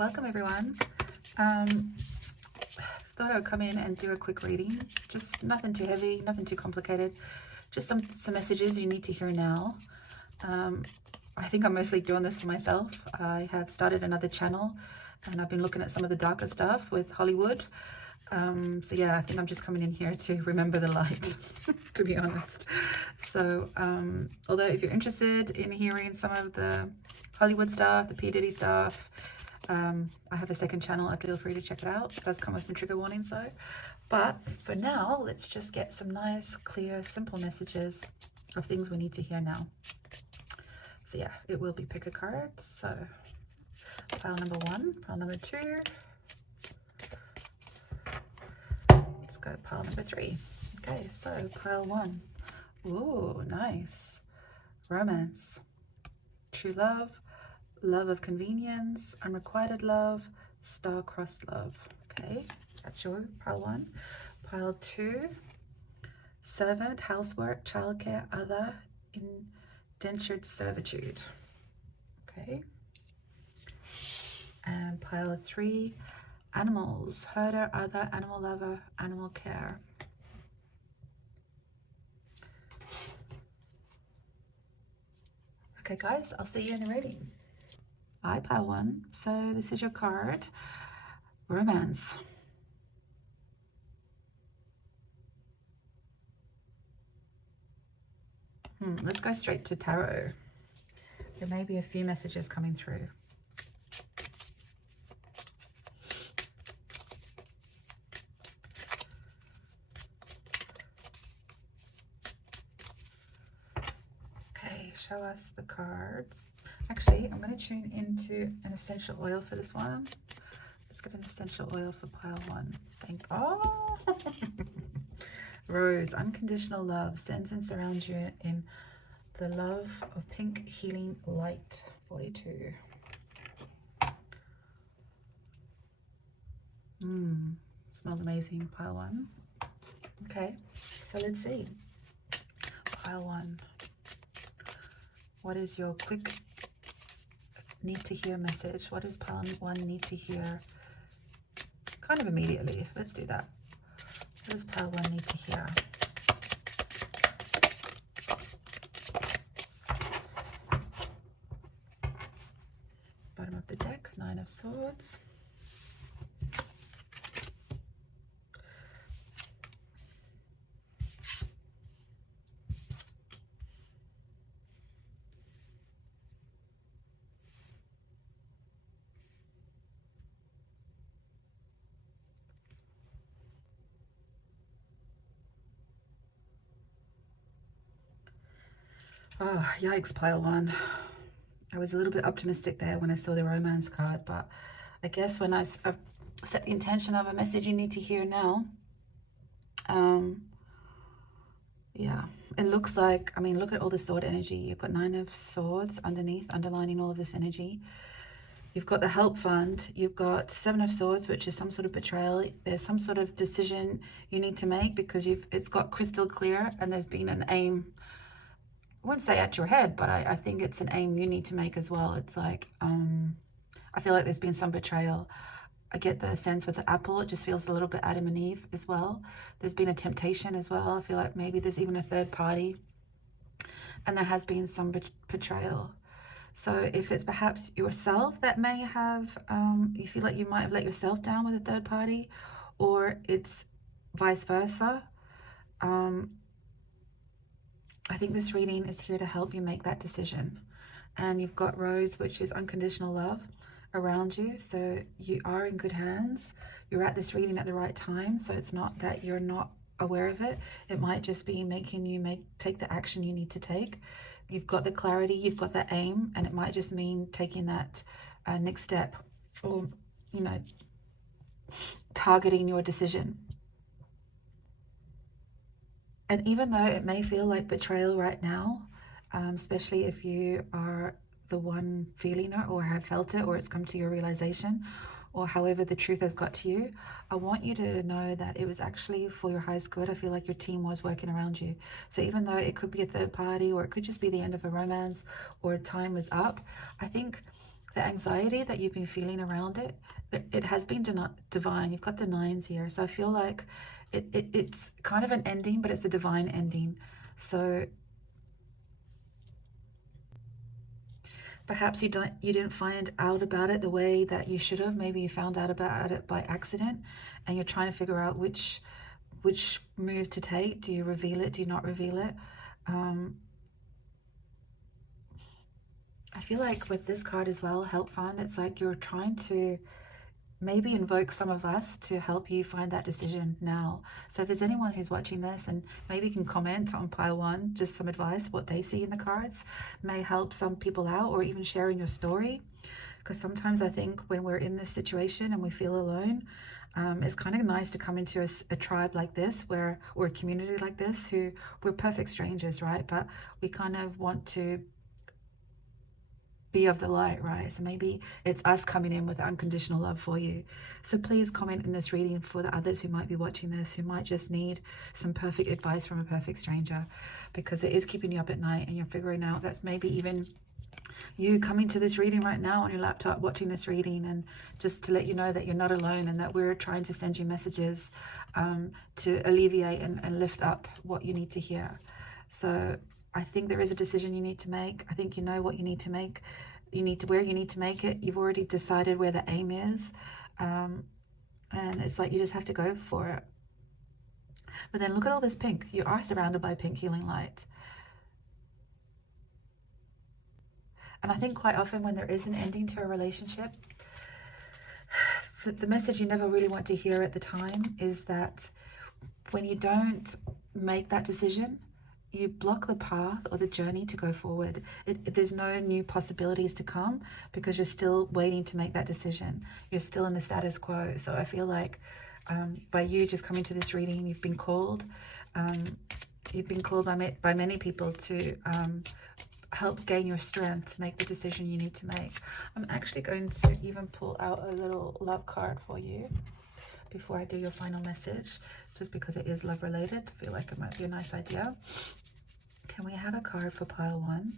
Welcome everyone. Thought I'd come in and do a quick reading. Just nothing too heavy, nothing too complicated. Just some messages you need to hear now. I think I'm mostly doing this for myself. I have started another channel and I've been looking at some of the darker stuff with Hollywood. So yeah, I think I'm just coming in here to remember the light, to be honest. So although if you're interested in hearing some of the Hollywood stuff, the P. Diddy stuff, I have a second channel. Feel free to check it out. It does come with some trigger warnings though. But for now, let's just get some nice, clear, simple messages of things we need to hear now. So yeah, it will be pick a card. So pile number 1, pile number 2. Let's go pile number 3. Okay, so pile 1. Ooh, nice. Romance. True love. Love of convenience. Unrequited love. Star-crossed love. Okay, that's your pile 1. Pile 2. Servant, housework, childcare, other, indentured servitude. Okay. And pile 3. Animals, herder, other, animal lover, animal care. Okay guys, I'll see you in the reading. Hi pile 1. So this is your card. Romance. Let's go straight to tarot. There may be a few messages coming through. Okay, show us the cards. Actually, I'm going to tune into an essential oil for this one. Let's get an essential oil for pile 1. Oh! Rose, unconditional love sends and surrounds you in the love of pink healing light. 42. Smells amazing. Pile 1. Okay, so let's see. Pile 1. What is your quick need to hear message? What does pile 1 need to hear? Kind of immediately. Let's do that. What does pile 1 need to hear? Bottom of the deck, 9 of Swords. Oh, yikes, pile 1. I was a little bit optimistic there when I saw the romance card, but I guess when I've set the intention of a message you need to hear now, yeah, it looks like, I mean, look at all the sword energy. You've got 9 of Swords underneath, underlining all of this energy. You've got the help fund. You've got 7 of Swords, which is some sort of betrayal. There's some sort of decision you need to make because it's got crystal clear and there's been an aim. I wouldn't say at your head, but I think it's an aim you need to make as well. It's like, I feel like there's been some betrayal. I get the sense with the apple, it just feels a little bit Adam and Eve as well. There's been a temptation as well. I feel like maybe there's even a third party. And there has been some betrayal. So if it's perhaps yourself that may have, you feel like you might have let yourself down with a third party, or it's vice versa. I think this reading is here to help you make that decision. And you've got Rose, which is unconditional love around you. So you are in good hands. You're at this reading at the right time. So it's not that you're not aware of it. It might just be making you take the action you need to take. You've got the clarity, you've got the aim, and it might just mean taking that next step, or, you know, targeting your decision. And even though it may feel like betrayal right now, especially if you are the one feeling it or have felt it, or it's come to your realization, or however the truth has got to you, I want you to know that it was actually for your highest good. I feel like your team was working around you. So even though it could be a third party, or it could just be the end of a romance, or time was up, I think the anxiety that you've been feeling around it has been divine. You've got the 9s here. So I feel like it's kind of an ending, but it's a divine ending. So perhaps you didn't find out about it the way that you should have. Maybe you found out about it by accident, and you're trying to figure out which move to take. Do you reveal it? Do you not reveal it? I feel like with this card as well, help find, it's like you're trying to maybe invoke some of us to help you find that decision now. So if there's anyone who's watching this and maybe can comment on pile 1, just some advice, what they see in the cards may help some people out, or even sharing your story. Because sometimes I think when we're in this situation and we feel alone, it's kind of nice to come into a tribe like this, or a community like this, who we're perfect strangers, right? But we kind of want to be of the light, right? So maybe it's us coming in with unconditional love for you. So please comment in this reading for the others who might be watching this, who might just need some perfect advice from a perfect stranger, because it is keeping you up at night and you're figuring out that's maybe even you coming to this reading right now on your laptop, watching this reading, and just to let you know that you're not alone, and that we're trying to send you messages to alleviate and lift up what you need to hear. So I think there is a decision you need to make. I think you know what you need to make. Where you need to make it. You've already decided where the aim is. And it's like you just have to go for it. But then look at all this pink. You are surrounded by pink healing light. And I think quite often when there is an ending to a relationship, the message you never really want to hear at the time is that when you don't make that decision, you block the path or the journey to go forward. There's no new possibilities to come because you're still waiting to make that decision. You're still in the status quo. So I feel like by you just coming to this reading, you've been called. You've been called by many people to help gain your strength to make the decision you need to make. I'm actually going to even pull out a little love card for you before I do your final message, just because it is love related. I feel like it might be a nice idea. Can we have a card for pile 1?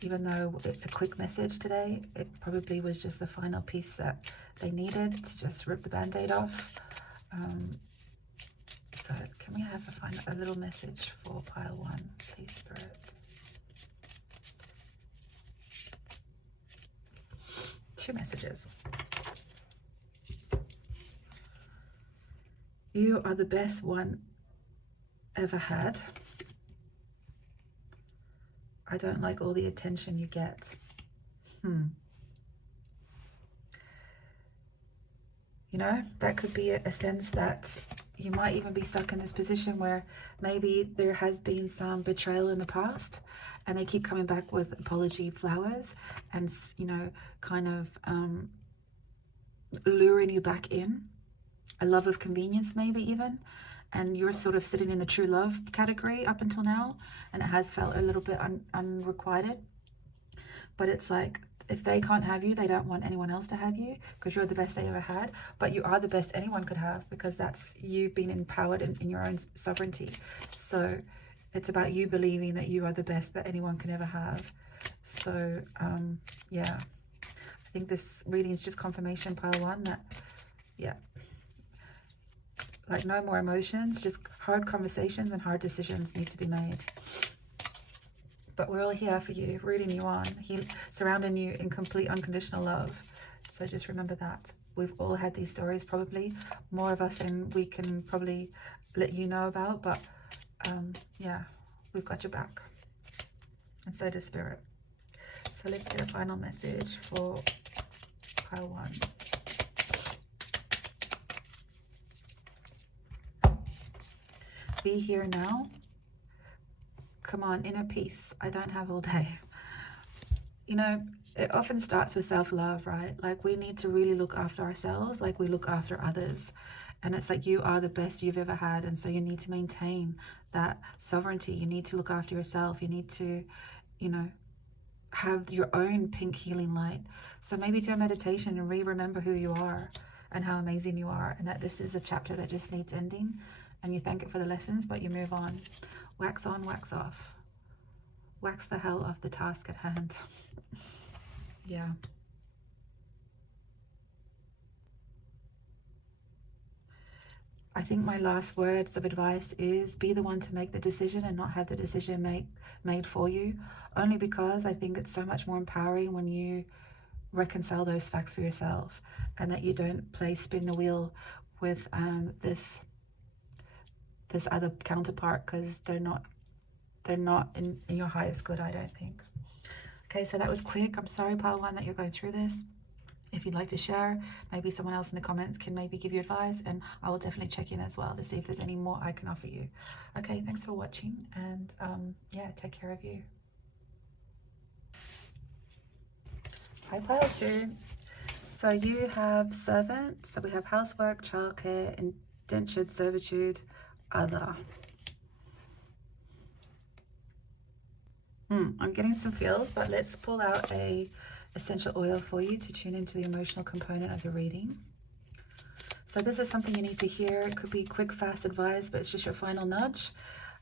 Even though it's a quick message today, it probably was just the final piece that they needed to just rip the band-aid off. So can we have a little message for pile 1, please, Spirit? Two messages. You are the best one ever had. I don't like all the attention you get. You know, that could be a sense that you might even be stuck in this position where maybe there has been some betrayal in the past, and they keep coming back with apology flowers and, you know, kind of luring you back in. A love of convenience, maybe even. And you're sort of sitting in the true love category up until now, and it has felt a little bit unrequited. But it's like, if they can't have you, they don't want anyone else to have you, because you're the best they ever had. But you are the best anyone could have, because that's you being empowered in your own sovereignty. So it's about you believing that you are the best that anyone can ever have. So yeah, I think this reading is just confirmation, pile 1, that yeah, like no more emotions, just hard conversations and hard decisions need to be made. But we're all here for you, rooting you on, surrounding you in complete unconditional love. So just remember that. We've all had these stories, probably more of us than we can probably let you know about, but yeah, we've got your back, and so does Spirit. So let's get a final message for pile 1. Be here now. Come on, inner peace. I don't have all day. You know, it often starts with self-love, right? Like, we need to really look after ourselves like we look after others. And it's like, you are the best you've ever had. And so you need to maintain that sovereignty. You need to look after yourself. You need to, you know, have your own pink healing light. So maybe do a meditation and remember who you are and how amazing you are, and that this is a chapter that just needs ending. And you thank it for the lessons, but you move on. Wax on, wax off. Wax the hell off the task at hand. Yeah. I think my last words of advice is be the one to make the decision and not have the decision made for you, only because I think it's so much more empowering when you reconcile those facts for yourself, and that you don't spin the wheel with this other counterpart, because they're not in your highest good, I don't think. Okay, so that was quick. I'm sorry, pile one, that you're going through this. If you'd like to share, maybe someone else in the comments can maybe give you advice, and I will definitely check in as well to see if there's any more I can offer you. Okay, thanks for watching, and yeah, take care of you. Hi, pile two. So you have servant, so we have housework, childcare, indentured servitude, other. I'm getting some feels, but let's pull out a essential oil for you to tune into the emotional component of the reading. So this is something you need to hear. It could be quick, fast advice, but it's just your final nudge.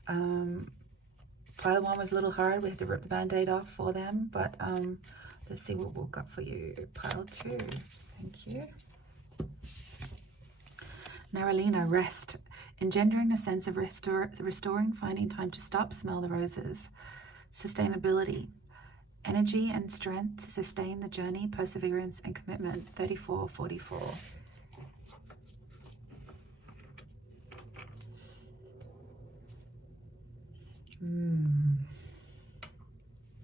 Pile one was a little hard. We had to rip the band-aid off for them, but let's see what we've got for you. Pile two, thank you. Naralina, rest. Engendering a sense of restoring, finding time to stop, smell the roses. Sustainability. Energy and strength to sustain the journey, perseverance and commitment. 3444.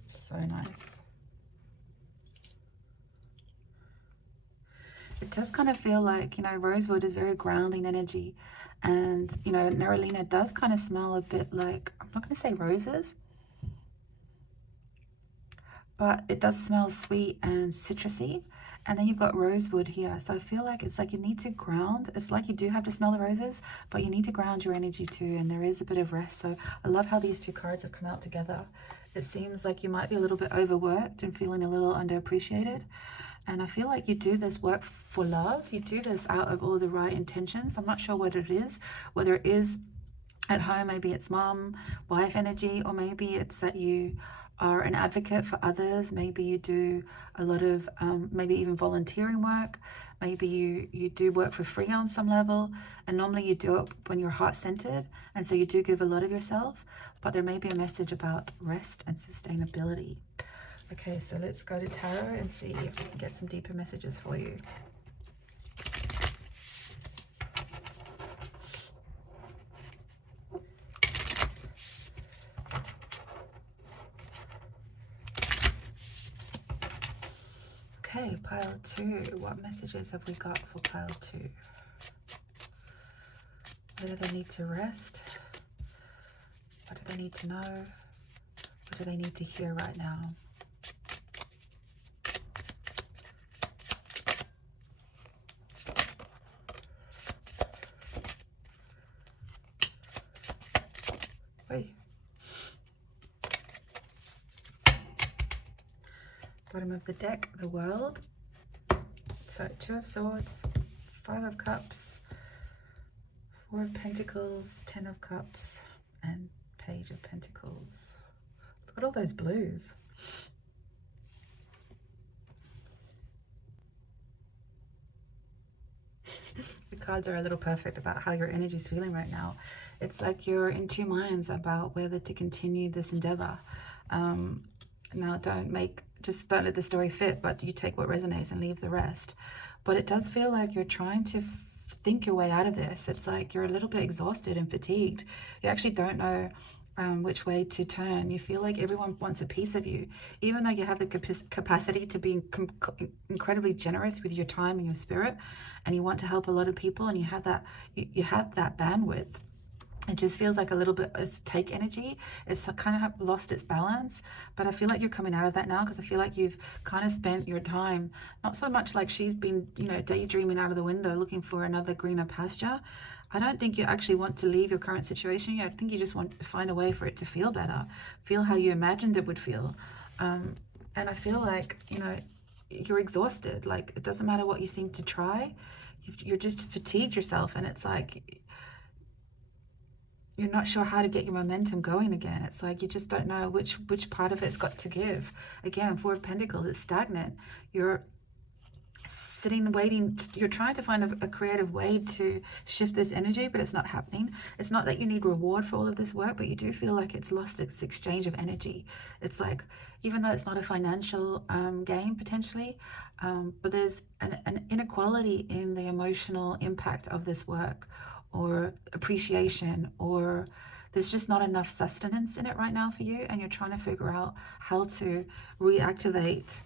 So nice. It does kind of feel like, you know, rosewood is very grounding energy, and, you know, Nerolina does kind of smell a bit like, I'm not going to say roses, but it does smell sweet and citrusy. And then you've got rosewood here. So I feel like it's like you need to ground. It's like you do have to smell the roses, but you need to ground your energy too. And there is a bit of rest. So I love how these two cards have come out together. It seems like you might be a little bit overworked and feeling a little underappreciated. And I feel like you do this work for love. You do this out of all the right intentions. I'm not sure what it is, whether it is at home, maybe it's mom, wife energy, or maybe it's that you are an advocate for others. Maybe you do a lot of maybe even volunteering work. Maybe you do work for free on some level, and normally you do it when you're heart-centered, and so you do give a lot of yourself, but there may be a message about rest and sustainability. Okay, so let's go to tarot and see if we can get some deeper messages for you. Okay, pile two. What messages have we got for pile two? Where do they need to rest? What do they need to know? What do they need to hear right now? Bottom of the deck, the world. So 2 of Swords, 5 of Cups, 4 of Pentacles, 10 of Cups, and Page of Pentacles. Look at all those blues. The cards are a little perfect about how your energy is feeling right now. It's like you're in two minds about whether to continue this endeavor. Now just don't let the story fit, but you take what resonates and leave the rest. But it does feel like you're trying to think your way out of this. It's like you're a little bit exhausted and fatigued. You actually don't know which way to turn. You feel like everyone wants a piece of you, even though you have the capacity to be incredibly generous with your time and your spirit, and you want to help a lot of people, and you have that bandwidth. It just feels like a little bit take energy. It's kind of lost its balance, but I feel like you're coming out of that now, because I feel like you've kind of spent your time, not so much like she's been, you know, daydreaming out of the window looking for another greener pasture. I don't think you actually want to leave your current situation. I think you just want to find a way for it to feel better, feel how you imagined it would feel. And I feel like, you know, you're exhausted. Like, it doesn't matter what you seem to try. You're just fatigued yourself, and it's like you're not sure how to get your momentum going again. It's like you just don't know which part of it's got to give. Again, 4 of Pentacles, it's stagnant. You're sitting waiting. You're trying to find a creative way to shift this energy, but it's not happening. It's not that you need reward for all of this work, but you do feel like it's lost its exchange of energy. It's like, even though it's not a financial gain potentially, but there's an inequality in the emotional impact of this work, or appreciation, or there's just not enough sustenance in it right now for you, and you're trying to figure out how to reactivate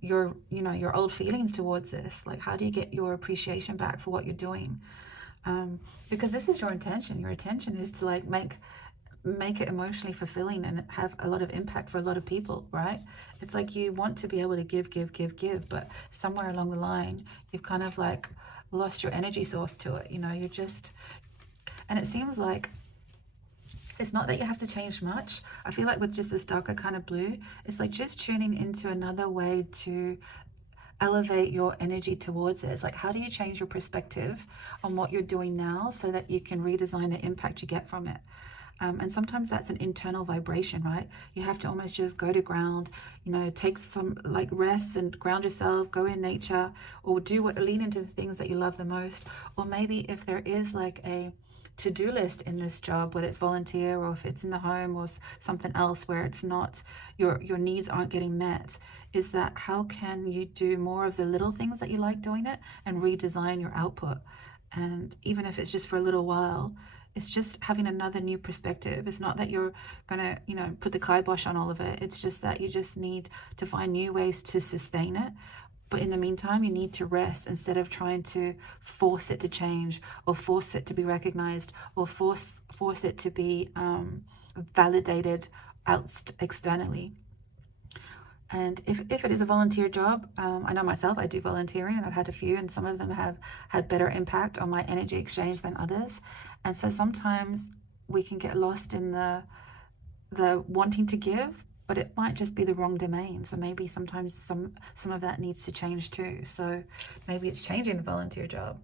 your old feelings towards this. Like, how do you get your appreciation back for what you're doing? Because this is your intention. Your intention is to like make it emotionally fulfilling and have a lot of impact for a lot of people, right? It's like you want to be able to give, but somewhere along the line you've kind of like lost your energy source to it. You're just, and it seems like it's not that you have to change much. I feel like with just this darker kind of blue, it's like just tuning into another way to elevate your energy towards it. It's like, how do you change your perspective on what you're doing now so that you can redesign the impact you get from it? And sometimes that's an internal vibration, right? You have to almost just go to ground, take some like rest and ground yourself, go in nature, or lean into the things that you love the most. Or maybe if there is like a to-do list in this job, whether it's volunteer or if it's in the home or something else where it's not, your needs aren't getting met, is that how can you do more of the little things that you like doing it and redesign your output? And even if it's just for a little while, it's just having another new perspective. It's not that you're gonna put the kibosh on all of it. It's just that you just need to find new ways to sustain it. But in the meantime, you need to rest instead of trying to force it to change, or force it to be recognized, or force it to be validated externally. And if it is a volunteer job, I know myself, I do volunteering, and I've had a few, and some of them have had better impact on my energy exchange than others. And so sometimes we can get lost in the wanting to give, but it might just be the wrong domain. So maybe sometimes some of that needs to change too. So maybe it's changing the volunteer job,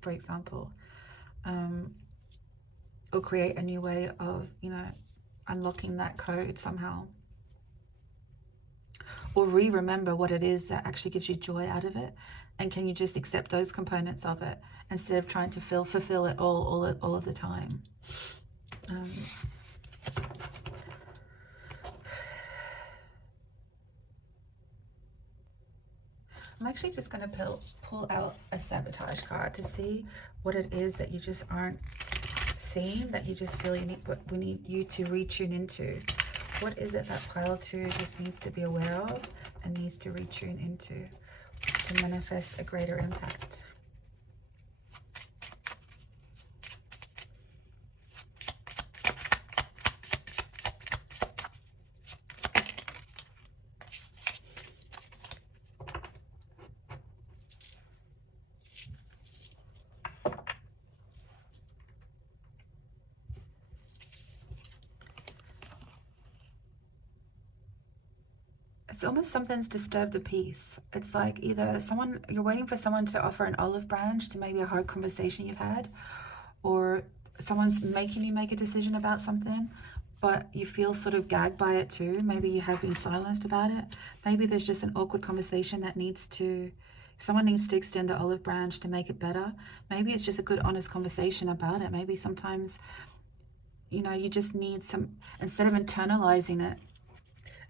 for example, or create a new way of unlocking that code somehow, or remember what it is that actually gives you joy out of it, and can you just accept those components of it instead of trying to fulfill it all of the time. I'm actually just going to pull out a sabotage card to see what it is that you just aren't seeing, that you just feel we need you to retune into. What is it that pile 2 just needs to be aware of and needs to retune into to manifest a greater impact? It's almost something's disturbed the peace. It's like either you're waiting for someone to offer an olive branch to maybe a hard conversation you've had, or someone's making you make a decision about something, but you feel sort of gagged by it too. Maybe you have been silenced about it. Maybe there's just an awkward conversation that someone needs to extend the olive branch to make it better. Maybe it's just a good, honest conversation about it. Maybe sometimes, you just need instead of internalizing it,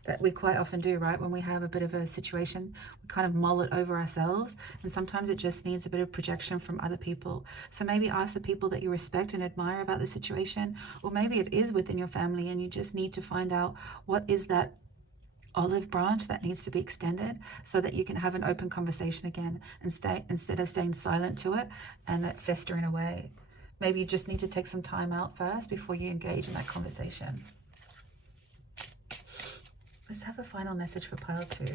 that we quite often do, right? When we have a bit of a situation, we kind of mull it over ourselves, and sometimes it just needs a bit of projection from other people. So maybe ask the people that you respect and admire about the situation, or maybe it is within your family and you just need to find out what is that olive branch that needs to be extended so that you can have an open conversation again instead of staying silent to it and it festering away. Maybe you just need to take some time out first before you engage in that conversation. Let's have a final message for pile 2. What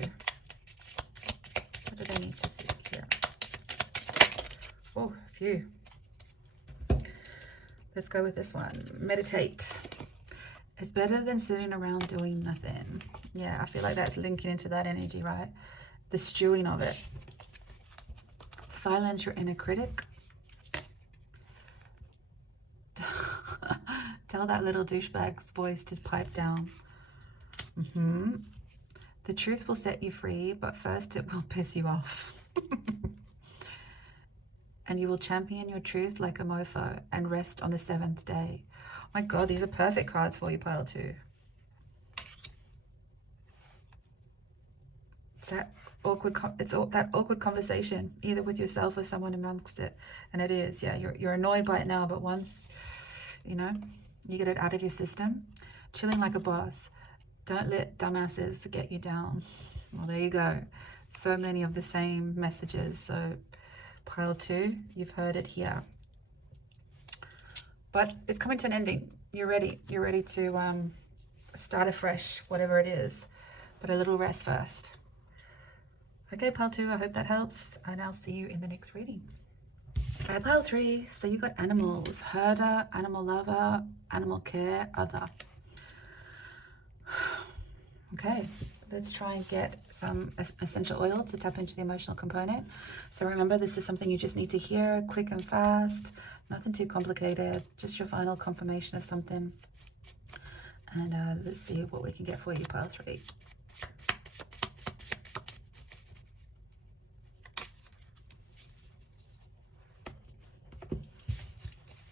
do they need to see here? Oh, a few. Let's go with this one. Meditate. It's better than sitting around doing nothing. Yeah, I feel like that's linking into that energy, right? The stewing of it. Silence your inner critic. Tell that little douchebag's voice to pipe down. The truth will set you free, but first it will piss you off. and you will champion your truth like a mofo and rest on the 7th day. Oh my God, these are perfect cards for you, pile 2. It's that awkward, that awkward conversation, either with yourself or someone amongst it. And it is, yeah, you're annoyed by it now, but once, you know, you get it out of your system, chilling like a boss. Don't let dumbasses get you down. Well, there you go. So many of the same messages. So pile 2, you've heard it here. But it's coming to an ending. You're ready. You're ready to start afresh, whatever it is. But a little rest first. Okay, pile 2, I hope that helps. And I'll see you in the next reading. Pile 3, so you got animals. Herder, animal lover, animal care, other. Okay, let's try and get some essential oil to tap into the emotional component. So remember, this is something you just need to hear, quick and fast, nothing too complicated, just your final confirmation of something. And let's see what we can get for you, pile 3.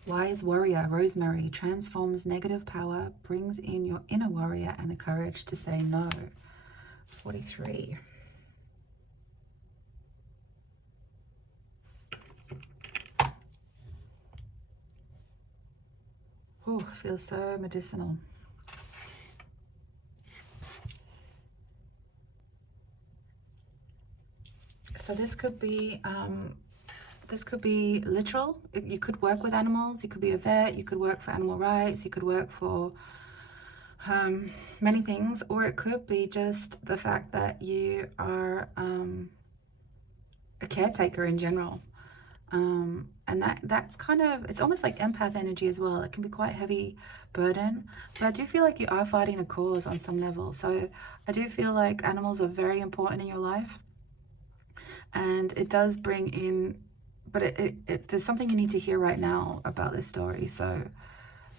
Wise warrior, Rosemary, transforms negative power, brings in your inner warrior and the courage to say no. 43. Oh, feels so medicinal. So this could be literal. You could work with animals. You could be a vet. You could work for animal rights. You could work for many things. Or it could be just the fact that you are a caretaker in general. And that's kind of, it's almost like empath energy as well. It can be quite heavy burden. But I do feel like you are fighting a cause on some level. So I do feel like animals are very important in your life. And it does bring in, but there's something you need to hear right now about this story. So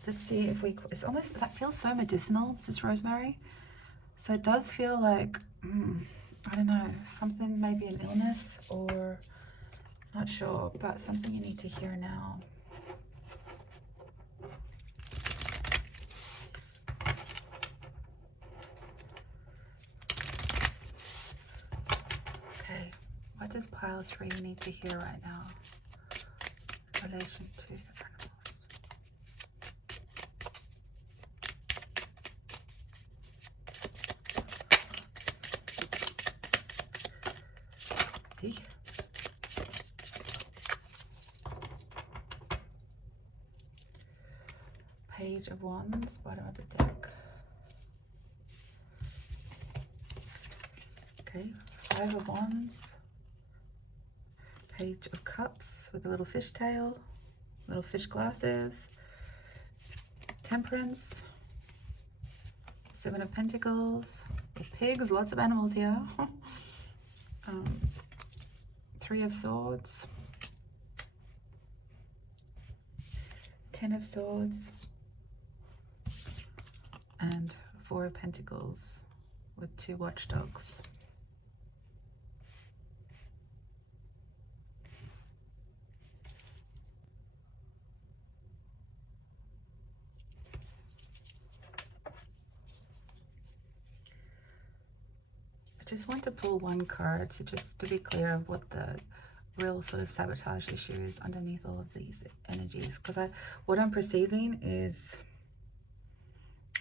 let's see if we, it's almost, that feels so medicinal, this is rosemary. So it does feel like, I don't know, something, maybe an illness or not sure, but something you need to hear now. Okay, what does pile 3 need to hear right now in relation to animals? Eek. Page of Wands, bottom of the deck. Okay, 5 of Wands. Page of Cups with a little fish tail, little fish glasses. Temperance. 7 of Pentacles. Pigs, lots of animals here. 3 of Swords. 10 of Swords. And 4 of Pentacles with 2 watchdogs. I just want to pull one card to just to be clear of what the real sort of sabotage issue is underneath all of these energies, because what I'm perceiving is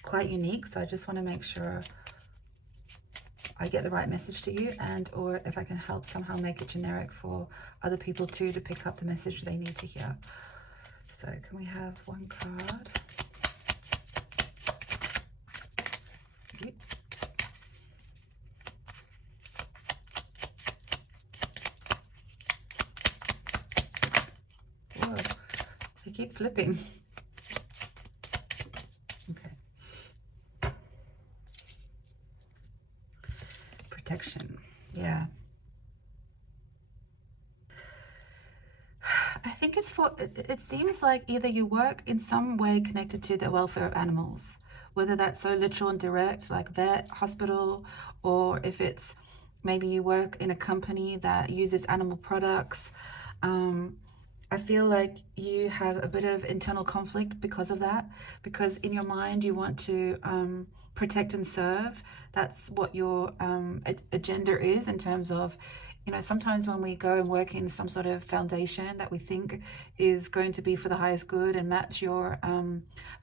quite unique. So I just want to make sure I get the right message to you, and or if I can help somehow make it generic for other people too to pick up the message they need to hear. So can we have one card? Yep. Whoa, they keep flipping. Protection. Yeah. I think it's for, it seems like either you work in some way connected to the welfare of animals, whether that's so literal and direct, like vet, hospital, or if it's maybe you work in a company that uses animal products. I feel like you have a bit of internal conflict because of that, because in your mind you want to protect and serve. That's what your agenda is, in terms of, you know, sometimes when we go and work in some sort of foundation that we think is going to be for the highest good and match your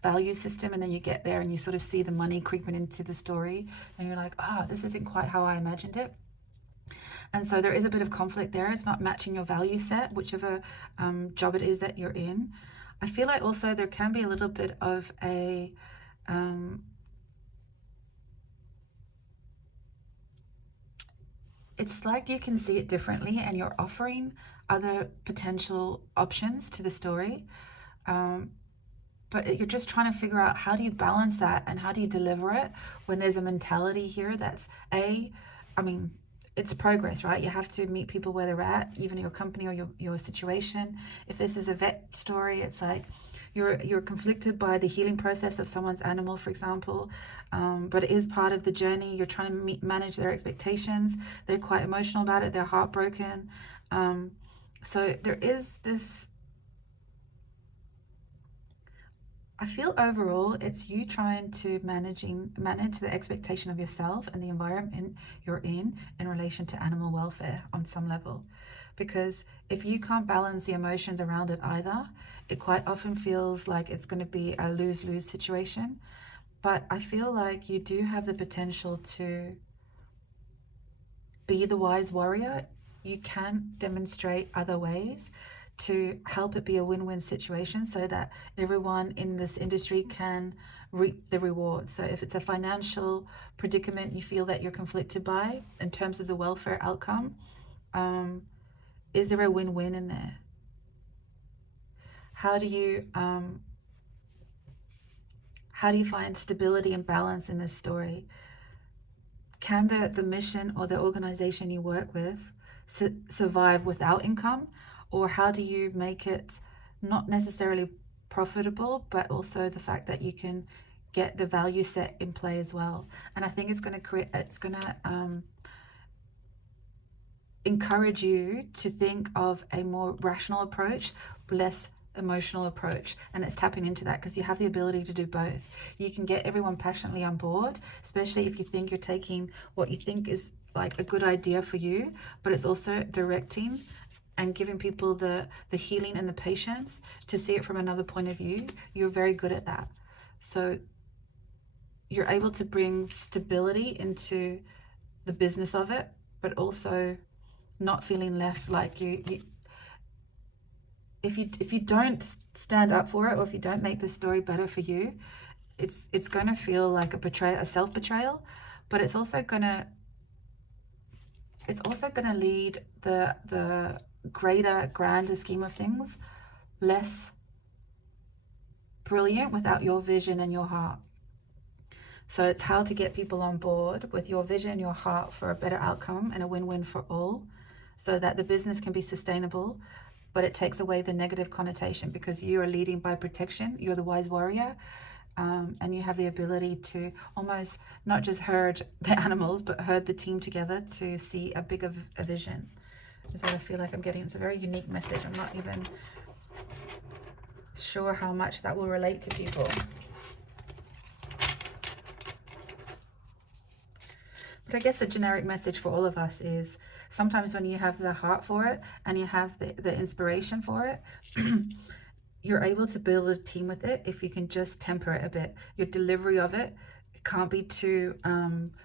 value system, and then you get there and you sort of see the money creeping into the story, and you're like, oh, this isn't quite how I imagined it. And so there is a bit of conflict there. It's not matching your value set, whichever job it is that you're in. I feel like also there can be a little bit of a it's like you can see it differently, and you're offering other potential options to the story. But you're just trying to figure out, how do you balance that and how do you deliver it when there's a mentality here that's it's progress, right? You have to meet people where they're at, even your company or your situation. If this is a vet story, it's like you're conflicted by the healing process of someone's animal, for example, but it is part of the journey. You're trying to manage their expectations. They're quite emotional about it. They're heartbroken. So there is this, I feel overall it's you trying to manage the expectation of yourself and the environment you're in relation to animal welfare on some level. Because if you can't balance the emotions around it either, it quite often feels like it's going to be a lose-lose situation. But I feel like you do have the potential to be the wise warrior. You can demonstrate other ways to help it be a win-win situation, so that everyone in this industry can reap the reward. So if it's a financial predicament you feel that you're conflicted by in terms of the welfare outcome, is there a win-win in there? How do you find stability and balance in this story? Can the mission or the organization you work with survive without income? Or how do you make it not necessarily profitable, but also the fact that you can get the value set in play as well? And I think it's going to encourage you to think of a more rational approach, less emotional approach, and it's tapping into that, because you have the ability to do both. You can get everyone passionately on board, especially if you think you're taking what you think is like a good idea for you, but it's also directing and giving people the healing and the patience to see it from another point of view. You're very good at that. So you're able to bring stability into the business of it, but also not feeling left like you if you don't stand up for it, or if you don't make the story better for you, it's going to feel like a self-betrayal, but it's also going to lead the greater, grander scheme of things less brilliant without your vision and your heart. So it's how to get people on board with your vision, your heart, for a better outcome and a win-win for all, so that the business can be sustainable, but it takes away the negative connotation, because you are leading by protection. You're the wise warrior, and you have the ability to almost not just herd the animals, but herd the team together to see a bigger vision, is what I feel like I'm getting. It's a very unique message. I'm not even sure how much that will relate to people. But I guess the generic message for all of us is, sometimes when you have the heart for it and you have the inspiration for it, you're able to build a team with it if you can just temper it a bit. Your delivery of it can't be too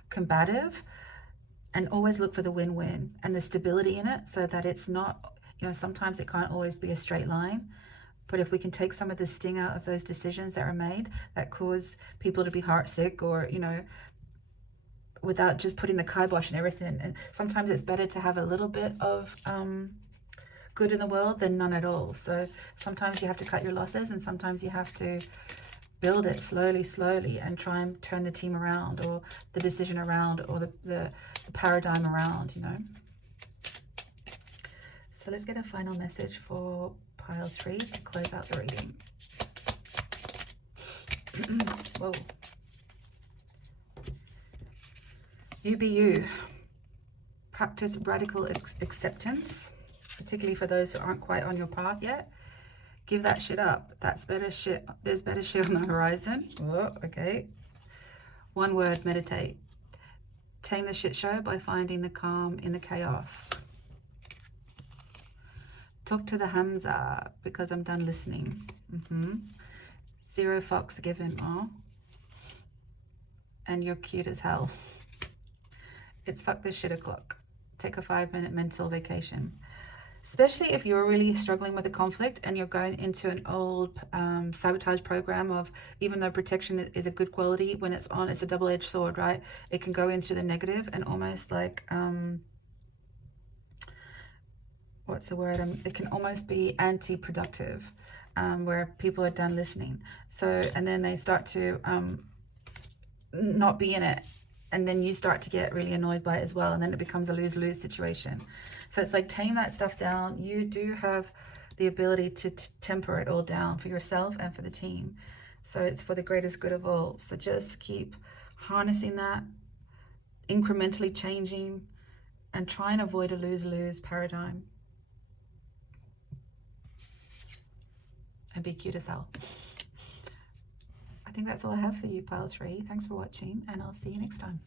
combative, and always look for the win-win and the stability in it, so that it's not, sometimes it can't always be a straight line. But if we can take some of the sting out of those decisions that are made that cause people to be heartsick, or, without just putting the kibosh and everything. And sometimes it's better to have a little bit of good in the world than none at all. So sometimes you have to cut your losses, and sometimes you have to build it slowly and try and turn the team around, or the decision around, or the paradigm around, So let's get a final message for pile 3 to close out the reading. Whoa. You be you. Practice radical acceptance. particularly for those who aren't quite on your path yet. Give that shit up. That's better shit. There's better shit on the horizon. Oh, okay. One word, meditate. Tame the shit show by finding the calm in the chaos. Talk to the Hamza because I'm done listening. 0 fucks given. Oh. And you're cute as hell. It's fuck this shit o'clock. Take a 5-minute mental vacation. Especially if you're really struggling with a conflict and you're going into an old sabotage program of, even though protection is a good quality, when it's on, it's a double-edged sword, right? It can go into the negative and almost like, what's the word? It can almost be anti-productive, where people are done listening. So, and then they start to not be in it. And then you start to get really annoyed by it as well. And then it becomes a lose-lose situation. So it's like, tame that stuff down. You do have the ability to temper it all down for yourself and for the team. So it's for the greatest good of all. So just keep harnessing that, incrementally changing, and try and avoid a lose-lose paradigm. And be cute as hell. I think that's all I have for you, Pile 3. Thanks for watching, and I'll see you next time.